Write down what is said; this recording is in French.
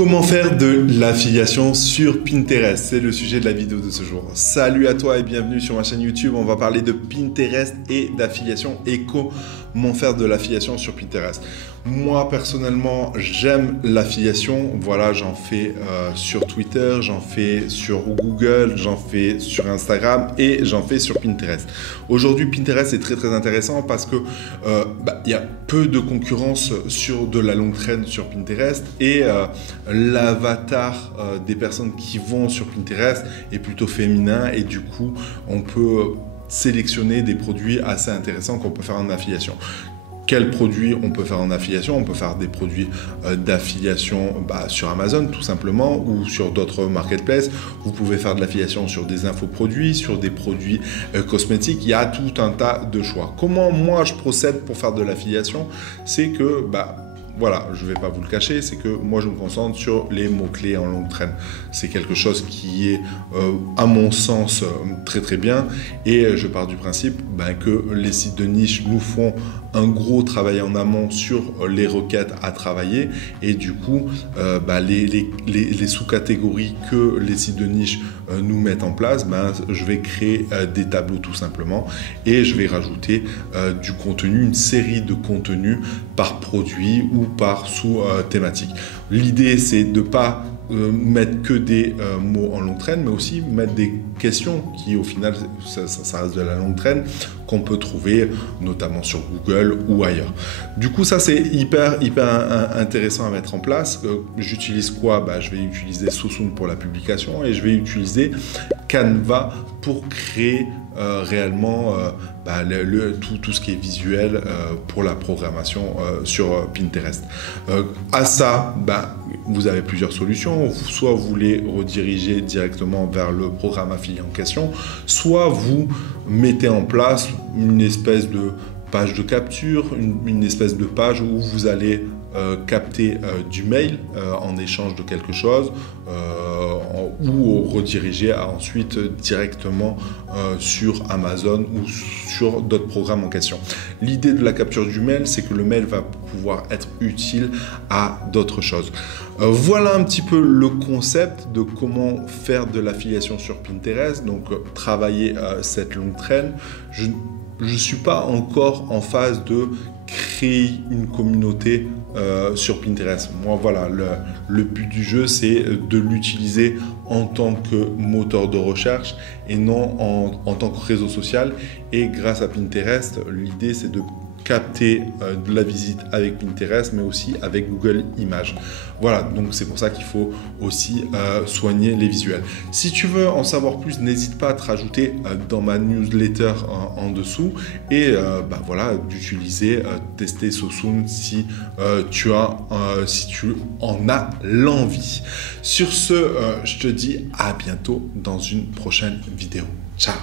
Comment faire de l'affiliation sur Pinterest? C'est le sujet de la vidéo de ce jour. Salut à toi et bienvenue sur ma chaîne YouTube. On va parler de Pinterest et d'affiliation et comment faire de l'affiliation sur Pinterest. Moi, personnellement, j'aime l'affiliation. Voilà, j'en fais sur Twitter, j'en fais sur Google, j'en fais sur Instagram et j'en fais sur Pinterest. Aujourd'hui, Pinterest est très intéressant parce que y a peu de concurrence sur de la longue traîne sur Pinterest et l'avatar des personnes qui vont sur Pinterest est plutôt féminin et du coup, on peut sélectionner des produits assez intéressants qu'on peut faire en affiliation. Quels produits on peut faire en affiliation? On peut faire des produits d'affiliation sur Amazon tout simplement ou sur d'autres marketplaces. Vous pouvez faire de l'affiliation sur des infoproduits, sur des produits cosmétiques. Il y a tout un tas de choix. Comment moi je procède pour faire de l'affiliation? C'est que voilà, je ne vais pas vous le cacher, c'est que moi je me concentre sur les mots-clés en longue traîne. C'est quelque chose qui est, à mon sens, très bien. Et je pars du principe que les sites de niche nous font un gros travail en amont sur les requêtes à travailler. Et du coup, les sous-catégories que les sites de niche nous mettent en place, je vais créer des tableaux tout simplement. Et je vais rajouter du contenu, une série de contenus par produit ou par sous-thématique. L'idée, c'est de ne pas mettre que des mots en longue traîne, mais aussi mettre des questions qui, au final, ça reste de la longue traîne, qu'on peut trouver notamment sur Google ou ailleurs. Du coup, ça, c'est hyper intéressant à mettre en place. J'utilise quoi? Je vais utiliser Sosun pour la publication et je vais utiliser Canva pour créer réellement tout ce qui est visuel pour la programmation sur Pinterest. À ça, vous avez plusieurs solutions. Soit vous les redirigez directement vers le programme affilié en question, soit vous mettez en place une espèce de page de capture, une espèce de page où vous allez capter du mail en échange de quelque chose ou rediriger ensuite directement sur Amazon ou sur d'autres programmes en question. L'idée de la capture du mail, c'est que le mail va pouvoir être utile à d'autres choses. Voilà un petit peu le concept de comment faire de l'affiliation sur Pinterest, donc travailler cette longue traîne. Je ne suis pas encore en phase de créer une communauté sur Pinterest. Moi, voilà, le but du jeu, c'est de l'utiliser en tant que moteur de recherche et non en tant que réseau social. Et grâce à Pinterest, l'idée, c'est de capter de la visite avec Pinterest, mais aussi avec Google Images. Voilà, donc c'est pour ça qu'il faut aussi soigner les visuels. Si tu veux en savoir plus, n'hésite pas à te rajouter dans ma newsletter en dessous et voilà, d'utiliser, tester Sosun si tu en as l'envie. Sur ce, je te dis à bientôt dans une prochaine vidéo. Ciao!